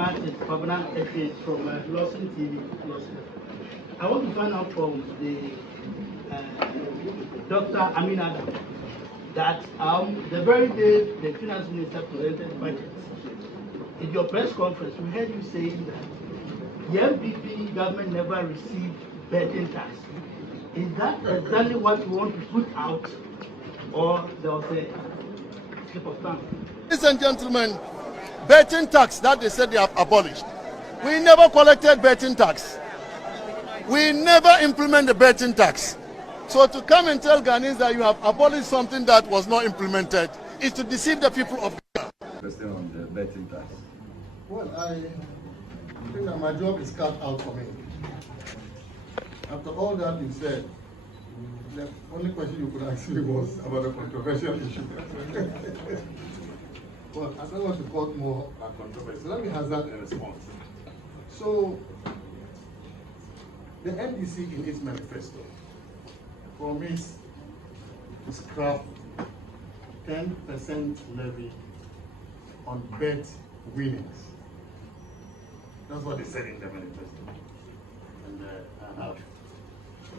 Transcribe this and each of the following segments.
Martin Covenant FA from Lawson TV. I want to find out from the Dr. Amin that the very day the finance minister presented budget, in your press conference, we heard you saying that the MPP government never received betting tax. Is that exactly what you want to put out, or there was a slip of tongue? Ladies and gentlemen, betting tax that they said they have abolished. We never collected betting tax. We never implement the betting tax. So to come and tell Ghanaians that you have abolished something that was not implemented is to deceive the people of Ghana. Question on the betting tax. Well, I think that my job is cut out for me. After all that you said, the only question you could ask me was about a controversial issue. Well, I don't want to quote more controversy. Let me hazard a response. So, the NDC in its manifesto promised to scrap 10% levy on bet winnings. That's what they said in the manifesto. And I have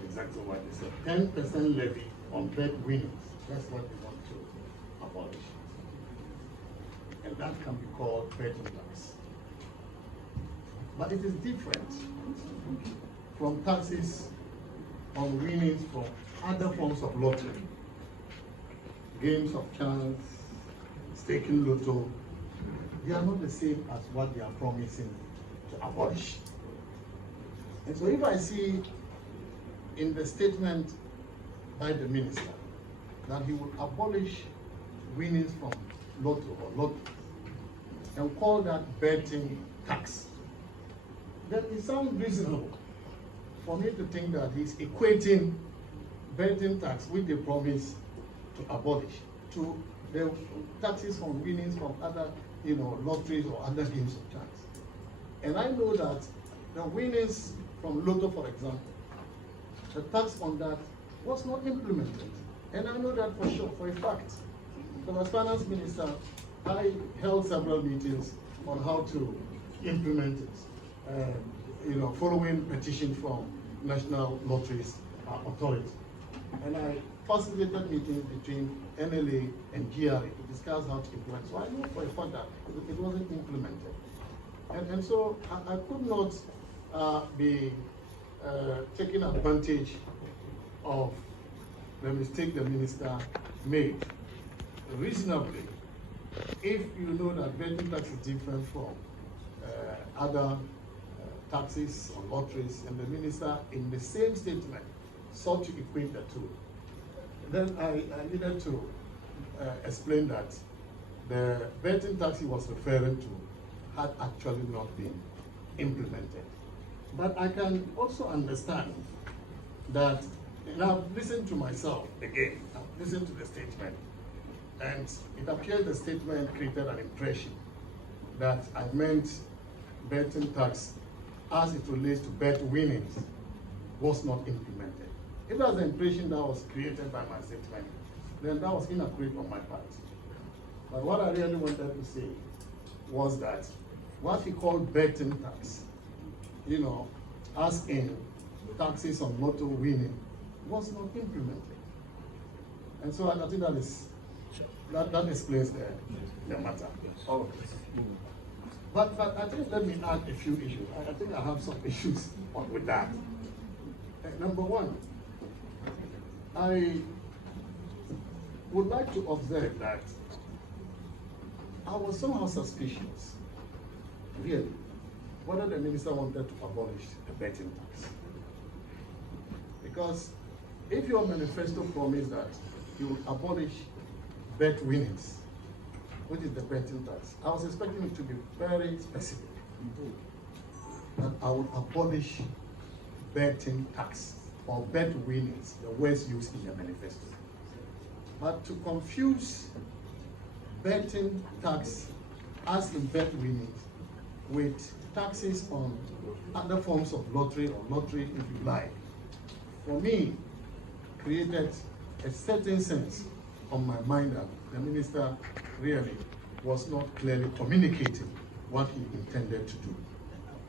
exactly what they said. 10% levy on bet winnings. That's what they want to abolish. And that can be called betting tax. But it is different from taxes on winnings from other forms of lottery, games of chance, staking lotto. They are not the same as what they are promising to abolish. And so if I see in the statement by the minister that he will abolish winnings from lotto or lotto and call that betting tax, then it sounds reasonable for me to think that he's equating betting tax, which they promise to abolish, to the taxes from winnings from other, lotteries or other games of chance. And I know that the winnings from lotto, for example, the tax on that was not implemented. And I know that for sure, for a fact. So as finance minister, I held several meetings on how to implement it, following petition from National Lotteries Authority. And I facilitated meetings between NLA and GRA to discuss how to implement. So I know for a fact that it wasn't implemented. And so I could not be taking advantage of the mistake the minister made. Reasonably, if you know that betting tax is different from other taxes on lotteries, and the minister in the same statement sought to equate the two, then I needed to explain that the betting tax he was referring to had actually not been implemented. But I can also understand that, and I've listened to myself again, I've listened to the statement, and it appears the statement created an impression that I meant betting tax as it relates to bet winnings was not implemented. If that's the impression that was created by my statement, then that was inaccurate on my part. But what I really wanted to say was that what we call betting tax, as in taxes on lotto winning, was not implemented. And so I think that explains the matter. Oh. But I think let me add a few issues. I think I have some issues with that. Number one, I would like to observe that I was somehow suspicious, really, whether the minister wanted to abolish the betting tax. Because if your manifesto promised that you would abolish bet winnings, which is the betting tax, I was expecting it to be very specific. That I would abolish betting tax or bet winnings, the words used in the manifesto. But to confuse betting tax as in bet winnings with taxes on other forms of lottery or lottery, if you like, for me, created a certain sense on my mind that the minister really was not clearly communicating what he intended to do.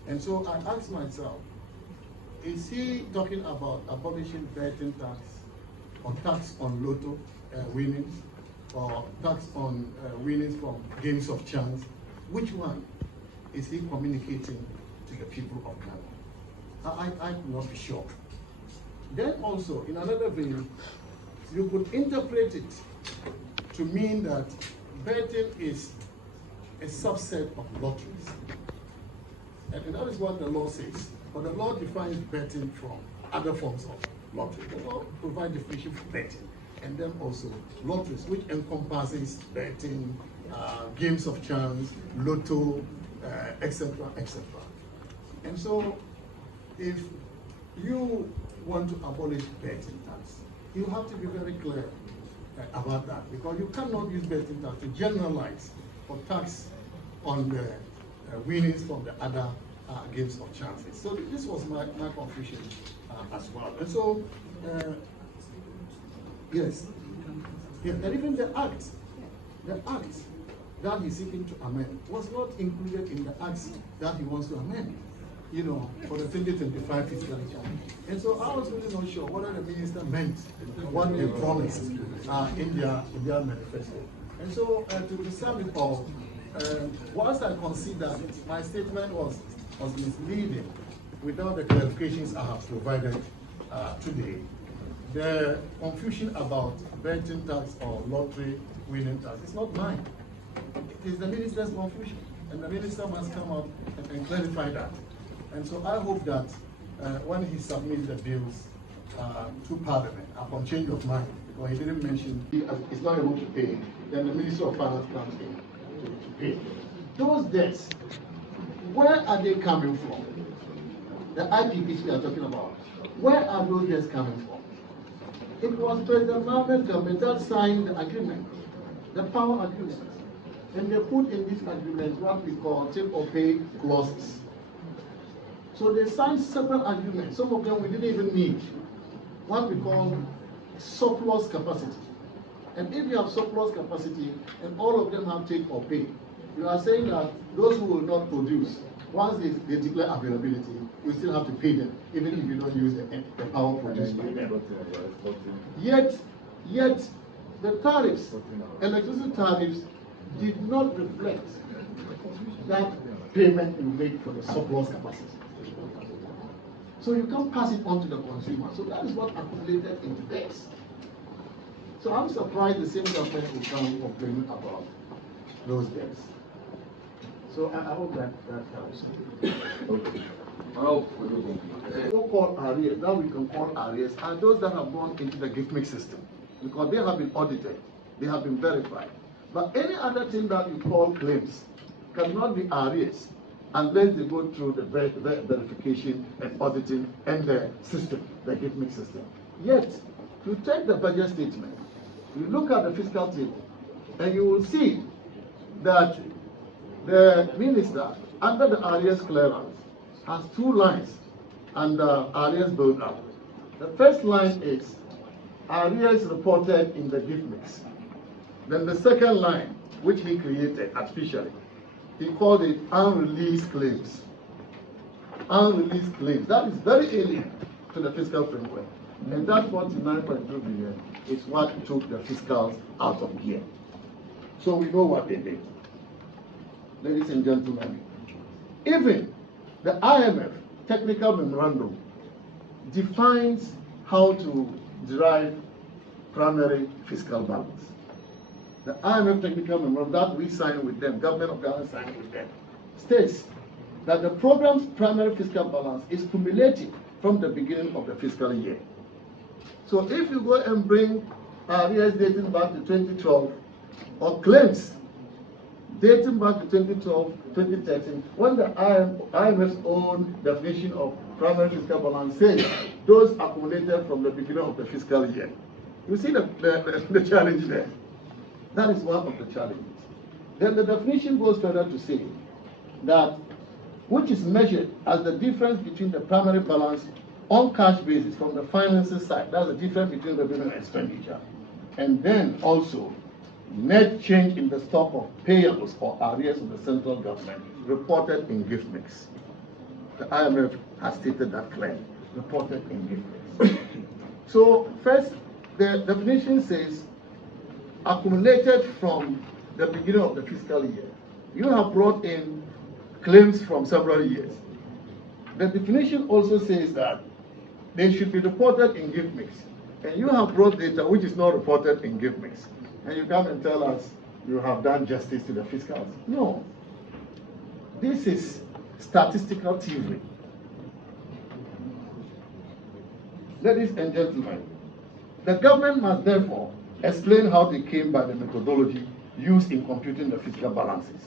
And so I asked myself, is he talking about abolishing betting tax, or tax on lotto winnings, or tax on winnings from games of chance? Which one is he communicating to the people of Ghana? I could not be sure. Then also, in another vein, you could interpret it to mean that betting is a subset of lotteries. And that is what the law says. But the law defines betting from other forms of lottery. The law provides definition for betting, and then also lotteries, which encompasses betting, games of chance, lotto, etc., etc. And so, if you want to abolish betting tax, you have to be very clear about that, because you cannot use betting tax to generalize for tax on the winnings from the other games of chances. So this was my confusion as well. And so, yes, and even the act that he's seeking to amend was not included in the acts that he wants to amend, you know, for the 2025 fiscal year. And so I was really not sure whether the minister meant what they promised in their manifesto. And so to sum it all, whilst I consider my statement was misleading without the clarifications I have provided today, the confusion about betting tax or lottery winning tax is not mine. It is the minister's confusion, and the minister must come out and clarify that. And so I hope that when he submits the bills to Parliament upon change of mind, because he didn't mention he is not able to pay, then the Minister of Finance comes in to pay. Those debts, where are they coming from? The IPPs we are talking about, where are those debts coming from? It was President Mahmoud's government that signed the agreement, the power agreement. And they put in this agreement what we call take or pay clauses. So they signed several agreements. Some of them we didn't even need. What we call surplus capacity. And if you have surplus capacity and all of them have take or pay, you are saying that those who will not produce, once they declare availability, you still have to pay them, even if you don't use the power produced by them. Yet the tariffs, electricity tariffs, did not reflect that payment you make for the surplus capacity. So you can't pass it on to the consumer. So that is what accumulated into debts. So I'm surprised the same government will come complaining about those debts. So I hope that helps. Okay. So-called arrears, that we can call arrears, are those that have gone into the gift mix system, because they have been audited, they have been verified. But any other thing that you call claims cannot be arrears unless they go through the verification and auditing and the system, the gift mix system. Yet, you take the budget statement, you look at the fiscal table, and you will see that the minister, under the arrears clearance, has two lines under arrears build-up. The first line is arrears reported in the gift mix. Then the second line, which he created artificially, he called it unreleased claims. Unreleased claims. That is very alien to the fiscal framework. And that 49.2 billion is what took the fiscals out of gear. So we know what they did. Ladies and gentlemen, even the IMF technical memorandum defines how to derive primary fiscal balance. The IMF technical memorandum that we signed with them, government of Ghana signed with them, states that the program's primary fiscal balance is cumulative from the beginning of the fiscal year. So if you go and bring arrears dating back to 2012 or claims dating back to 2012, 2013, when the IMF's own definition of primary fiscal balance says those accumulated from the beginning of the fiscal year, you see the challenge there. That is one of the challenges. Then the definition goes further to say that which is measured as the difference between the primary balance on cash basis from the finances side, that's the difference between revenue and expenditure, and then also net change in the stock of payables or arrears of the central government reported in gift mix. The IMF has stated that clearly, reported in gift mix. So first, the definition says accumulated from the beginning of the fiscal year. You have brought in claims from several years. The definition also says that they should be reported in gift mix. And you have brought data which is not reported in gift mix. And you come and tell us you have done justice to the fiscals. No. This is statistical thievery. Ladies and gentlemen, the government must therefore explain how they came by the methodology used in computing the fiscal balances.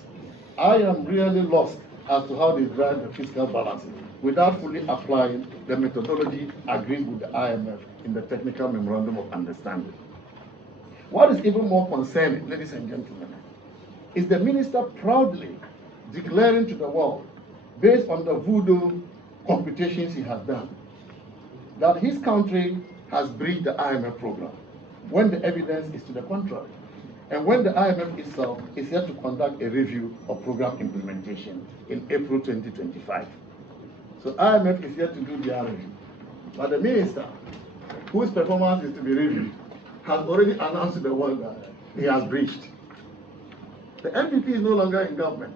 I am really lost as to how they drive the fiscal balances without fully applying the methodology agreed with the IMF in the technical memorandum of understanding. What is even more concerning, ladies and gentlemen, is the minister proudly declaring to the world, based on the voodoo computations he has done, that his country has breached the IMF program, when the evidence is to the contrary. And when the IMF itself is yet to conduct a review of program implementation in April 2025. So IMF is yet to do their review. But the minister, whose performance is to be reviewed, has already announced to the world that he has breached. The MPP is no longer in government.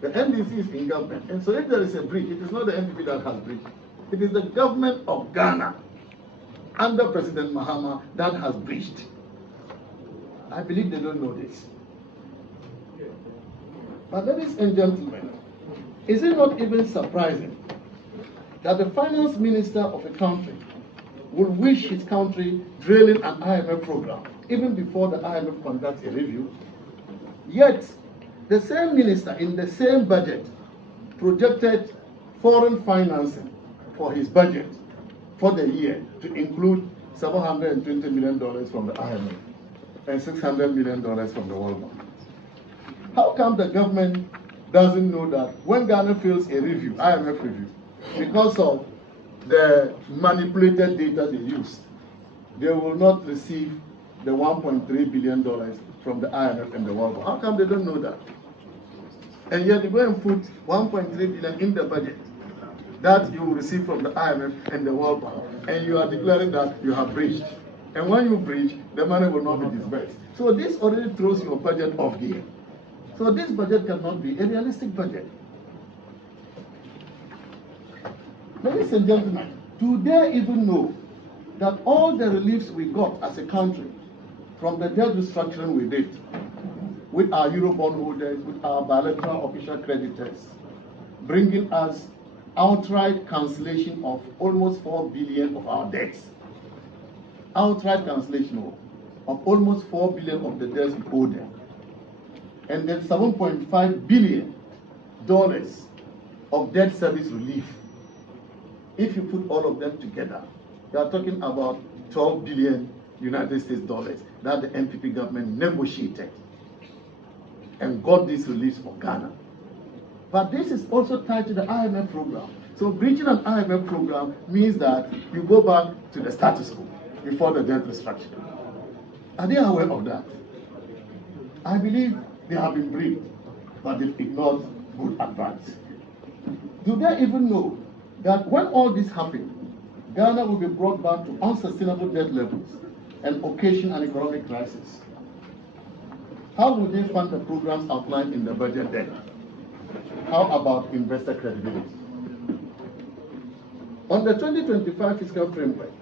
The NDC is in government. And so if there is a breach, it is not the MPP that has breached. It is the government of Ghana under President Mahama that has breached. I believe they don't know this. But ladies and gentlemen, is it not even surprising that the finance minister of a country will wish his country drilling an IMF program even before the IMF conducts a review? Yet, the same minister in the same budget projected foreign financing for his budget for the year to include $720 million from the IMF and $600 million from the World Bank. How come the government doesn't know that when Ghana fails a review, IMF review, because of the manipulated data they used, they will not receive the $1.3 billion from the IMF and the World Bank? How come they don't know that? And yet they go and put $1.3 billion in the budget that you will receive from the IMF and the World Bank, and you are declaring that you have breached. And when you breach, the money will not be disbursed. So this already throws your budget off gear. So this budget cannot be a realistic budget. Ladies and gentlemen, do they even know that all the reliefs we got as a country from the debt restructuring we did with our Eurobond holders, with our bilateral official creditors, bringing us outright cancellation of almost 4 billion of our debts. Outright cancellation of almost 4 billion of the debts we owe them. And then $7.5 billion of debt service relief. If you put all of them together, you are talking about 12 billion United States dollars that the NPP government negotiated and got these reliefs for Ghana. But this is also tied to the IMF program. So breaching an IMF program means that you go back to the status quo before the debt restructuring. Are they aware of that? I believe they have been briefed, but they've ignored good advice. Do they even know that when all this happens, Ghana will be brought back to unsustainable debt levels and occasion an economic crisis? How will they fund the programs outlined in the budget then? How about investor credibility? On the 2025 fiscal framework,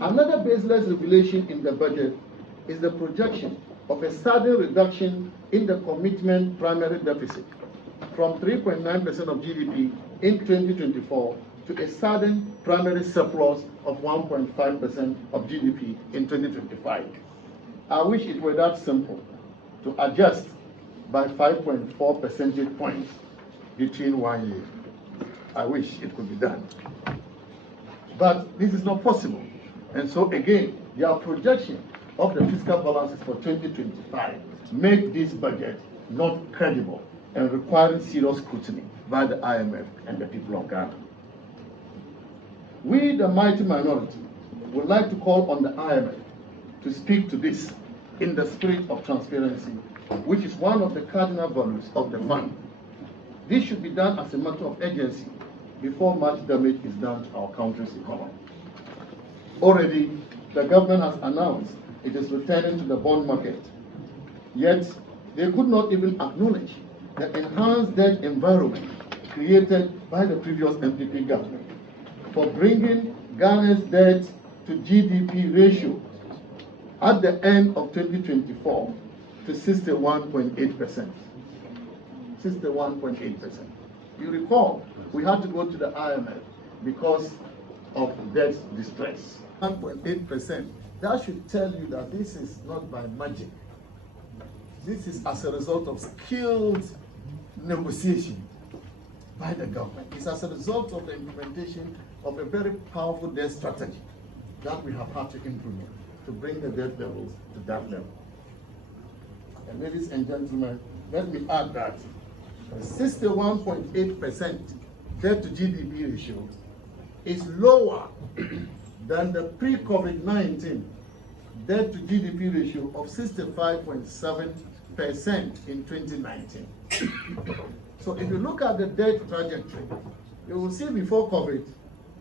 another baseless revelation in the budget is the projection of a sudden reduction in the commitment primary deficit from 3.9% of GDP in 2024 to a sudden primary surplus of 1.5% of GDP in 2025. I wish it were that simple to adjust by 5.4 percentage points between 1 year. I wish it could be done. But this is not possible. And so again, their projection of the fiscal balances for 2025 make this budget not credible and requiring serious scrutiny by the IMF and the people of Ghana. We, the mighty minority, would like to call on the IMF to speak to this in the spirit of transparency, which is one of the cardinal values of the fund. This should be done as a matter of urgency before much damage is done to our country's economy. Already, the government has announced it is returning to the bond market, yet they could not even acknowledge the enhanced debt environment created by the previous MPP government for bringing Ghana's debt to GDP ratio at the end of 2024 to 61.8%. 61.8%. You recall, we had to go to the IMF because of debt distress. 1.8%. That should tell you that this is not by magic. This is as a result of skilled negotiation by the government. It's as a result of the implementation of a very powerful debt strategy that we have had to implement to bring the debt levels to that level. And ladies and gentlemen, let me add that 61.8% debt to GDP ratio is lower than the pre-COVID-19 debt to GDP ratio of 65.7% in 2019. So if you look at the debt trajectory, you will see before COVID,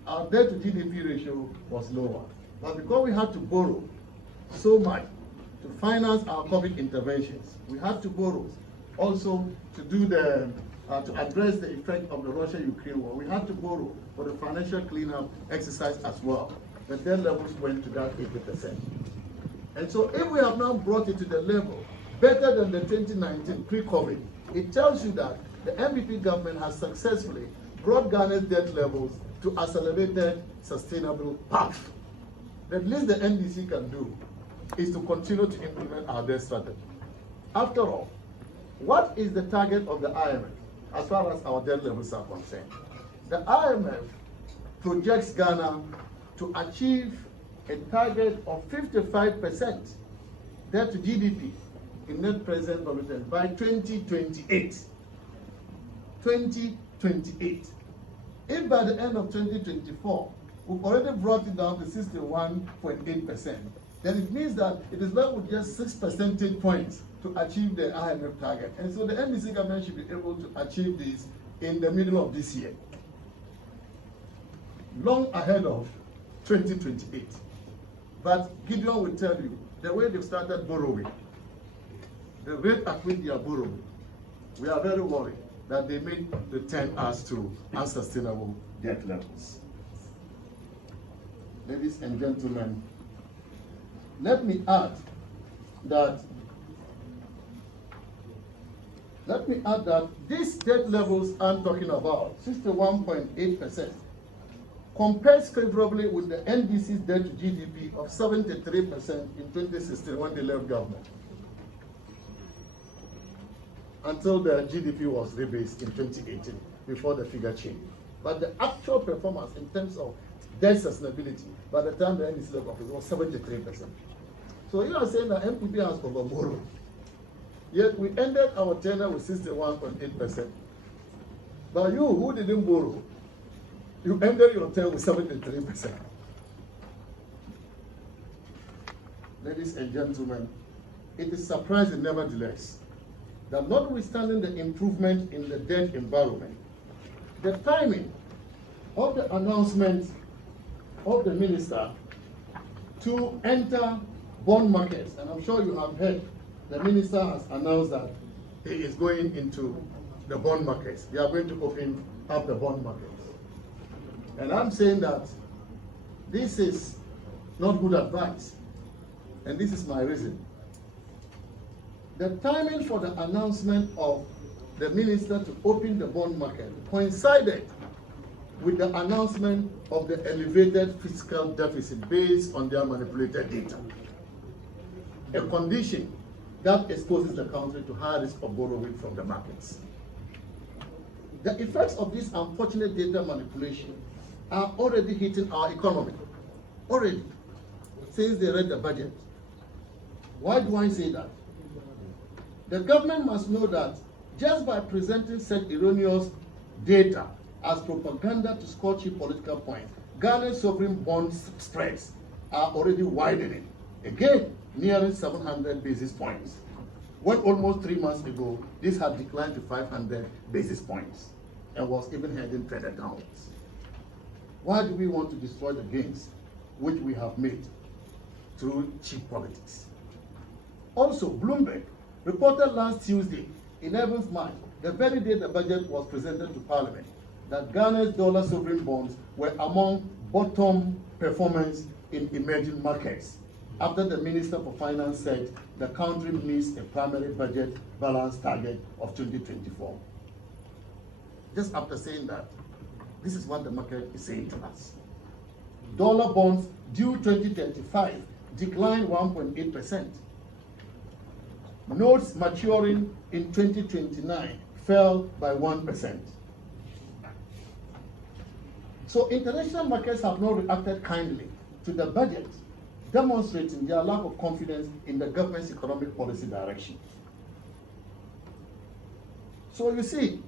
our debt to GDP ratio was lower. But because we had to borrow so much to finance our COVID interventions, we had to borrow also to do the to address the effect of the Russia-Ukraine war. We had to borrow for the financial cleanup exercise as well. The debt levels went to that 80%. And so if we have now brought it to the level better than the 2019 pre-COVID, it tells you that the MPP government has successfully brought Ghana's debt levels to accelerated, sustainable path. The least the NDC can do is to continue to implement our debt strategy. After all, what is the target of the IMF as far as our debt levels are concerned? The IMF projects Ghana to achieve a target of 55% debt to GDP in net present value terms by 2028. 2028. If by the end of 2024, we've already brought it down to 61.8%, then it means that it is left with just 6 percentage points to achieve the IMF target. And so the NDC government should be able to achieve this in the middle of this year, long ahead of 2028. But Gideon will tell you, the way they've started borrowing, the rate at which they are borrowing, we are very worried that they may return us to unsustainable debt levels. Ladies and gentlemen, let me add that these debt levels I'm talking about, 61.8%, compares favorably with the NDC's debt to GDP of 73% in 2016 when they left government, until the GDP was rebased in 2018, before the figure changed. But the actual performance in terms of debt sustainability, by the time the NDC left office, was 73%. So you are saying that MPP has overborrowed, yet we ended our tenure with 61.8%. But you, who didn't borrow, you ended your term with 73%. Ladies and gentlemen, it is surprising, nevertheless, that notwithstanding the improvement in the debt environment, the timing of the announcement of the minister to enter bond markets, and I'm sure you have heard, the minister has announced that he is going into the bond markets. They are going to open up the bond markets. And I'm saying that this is not good advice, and this is my reason. The timing for the announcement of the minister to open the bond market coincided with the announcement of the elevated fiscal deficit based on their manipulated data, a condition that exposes the country to high risk of borrowing from the markets. The effects of this unfortunate data manipulation are already hitting our economy, already, since they read the budget. Why do I say that? The government must know that just by presenting such erroneous data as propaganda to score cheap political points, Ghana's sovereign bond spreads are already widening. Again, nearing 700 basis points. When almost 3 months ago, this had declined to 500 basis points and was even heading further downwards. Why do we want to destroy the gains which we have made through cheap politics? Also, Bloomberg reported last Tuesday, 11th March, the very day the budget was presented to Parliament, that Ghana's dollar sovereign bonds were among bottom performance in emerging markets, after the Minister for Finance said the country missed a primary budget balance target of 2024. Just after saying that, this is what the market is saying to us. Dollar bonds due 2035 declined 1.8%. Notes maturing in 2029 fell by 1%. So international markets have not reacted kindly to the budget, demonstrating their lack of confidence in the government's economic policy direction. So you see,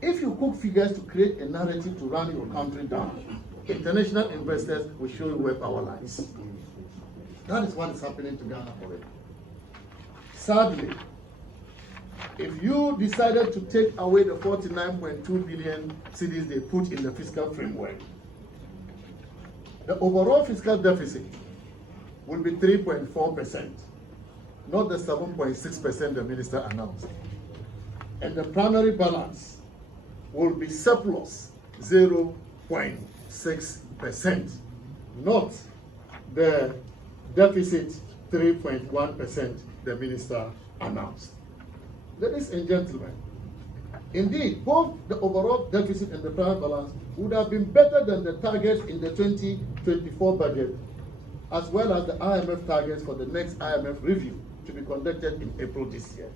if you cook figures to create a narrative to run your country down, international investors will show you where power lies. That is what is happening to Ghana already. Sadly, if you decided to take away the 49.2 billion cedis they put in the fiscal framework, the overall fiscal deficit will be 3.4%, not the 7.6% the minister announced. And the primary balance will be surplus 0.6%, not the deficit 3.1% the minister announced. Ladies and gentlemen, indeed, both the overall deficit and the primary balance would have been better than the targets in the 2024 budget, as well as the IMF targets for the next IMF review to be conducted in April this year.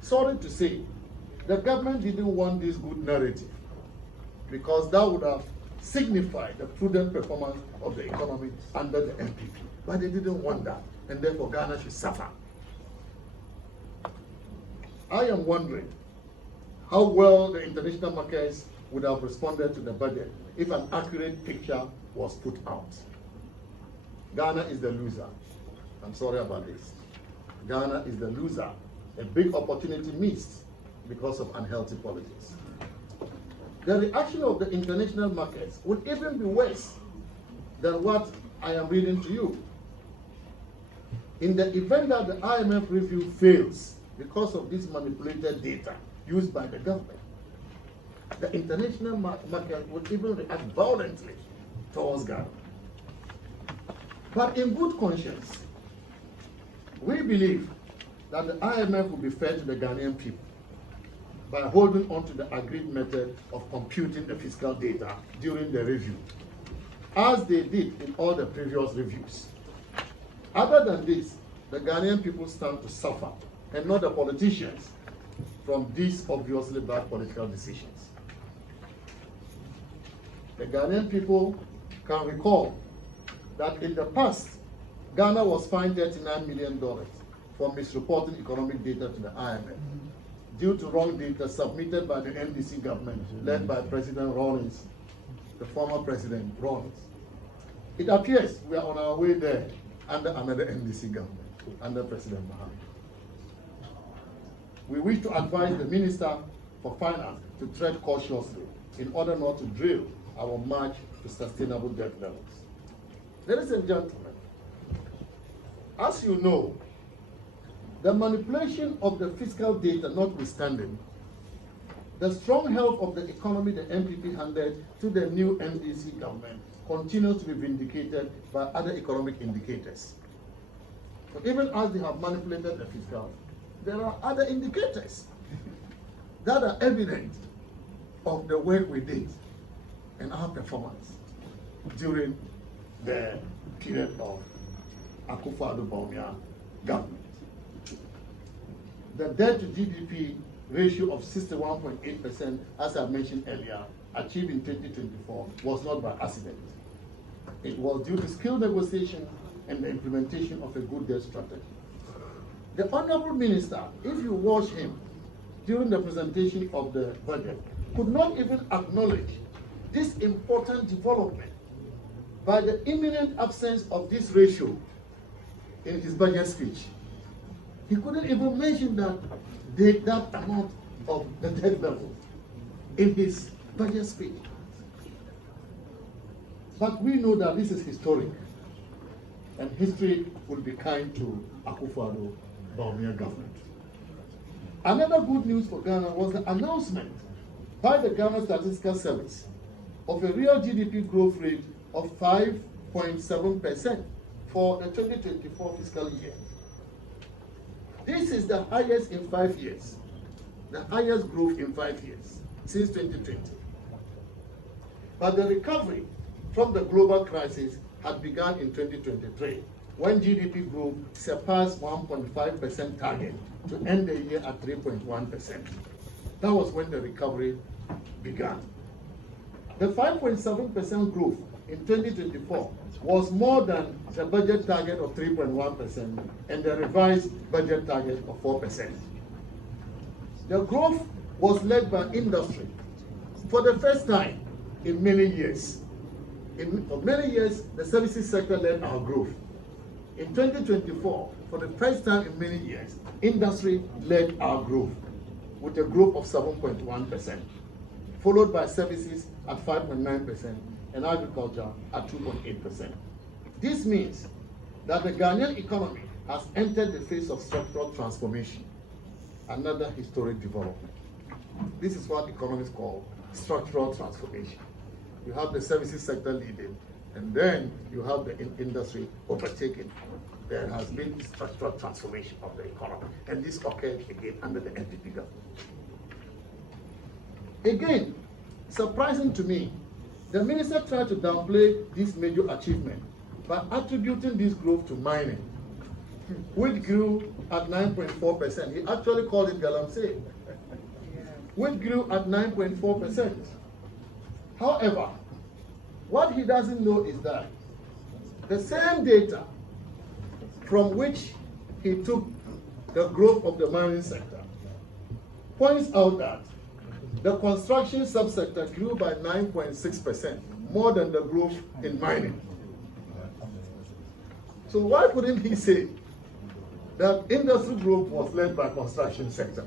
Sorry to say, the government didn't want this good narrative, because that would have signified the prudent performance of the economy under the MPP. But they didn't want that, and therefore Ghana should suffer. I am wondering how well the international markets would have responded to the budget if an accurate picture was put out. Ghana is the loser. I'm sorry about this. Ghana is the loser. A big opportunity missed because of unhealthy politics. The reaction of the international markets would even be worse than what I am reading to you. In the event that the IMF review fails because of this manipulated data used by the government, the international market would even react violently towards Ghana. But in good conscience, we believe that the IMF will be fair to the Ghanaian people by holding on to the agreed method of computing the fiscal data during the review, as they did in all the previous reviews. Other than this, the Ghanaian people stand to suffer, and not the politicians, from these obviously bad political decisions. The Ghanaian people can recall that in the past, Ghana was fined $39 million for misreporting economic data to the IMF due to wrong data submitted by the NDC government led by President Rawlings, the former President Rawlings. It appears we are on our way there under another NDC government, under President Mahama. We wish to advise the Minister for Finance to tread cautiously in order not to drill our march to sustainable debt levels. Ladies and gentlemen, as you know, the manipulation of the fiscal data notwithstanding, the strong health of the economy the MPP handed to the new NDC government continues to be vindicated by other economic indicators. So even as they have manipulated the fiscal, there are other indicators that are evident of the work we did and our performance during the period of Akufo-Addo government. The debt to GDP ratio of 61.8%, as I mentioned earlier, achieved in 2024 was not by accident. It was due to skilled negotiation and the implementation of a good debt strategy. The Honorable Minister, if you watch him during the presentation of the budget, could not even acknowledge this important development by the imminent absence of this ratio in his budget speech. He couldn't even mention that amount of the debt level in his budget speech. But we know that this is historic, and history will be kind to Akufo-Addo Bawumia government. Another good news for Ghana was the announcement by the Ghana Statistical Service of a real GDP growth rate of 5.7% for the 2024 fiscal year. This is the highest in 5 years, the highest growth in 5 years since 2020. But the recovery from the global crisis had begun in 2023, when GDP growth surpassed 1.5% target to end the year at 3.1%. That was when the recovery began. The 5.7% growth in 2024 was more than the budget target of 3.1% and the revised budget target of 4%. The growth was led by industry for the first time in many years. For many years, the services sector led our growth. In 2024, for the first time in many years, industry led our growth with a growth of 7.1%, followed by services at 5.9% and agriculture at 2.8%. This means that the Ghanaian economy has entered the phase of structural transformation, another historic development. This is what economists call structural transformation. You have the services sector leading, and then you have the industry overtaking. There has been structural transformation of the economy, and this occurred again under the NPP government. Again, surprising to me, the minister tried to downplay this major achievement by attributing this growth to mining, which grew at 9.4%. He actually called it galamsey, which grew at 9.4%. However, what he doesn't know is that the same data from which he took the growth of the mining sector points out that the construction subsector grew by 9.6%, more than the growth in mining. So why couldn't he say that industry growth was led by construction sector?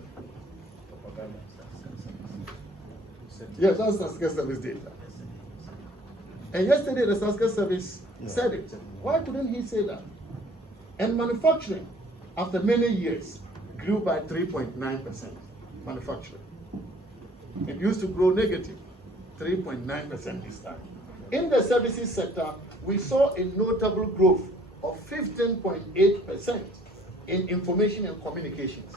Yes, that's Statistical Service data. And yesterday the Statistical Service said it. Why couldn't he say that? And manufacturing, after many years, grew by 3.9%. Manufacturing. It used to grow negative, 3.9% this time. In the services sector, we saw a notable growth of 15.8% in information and communications.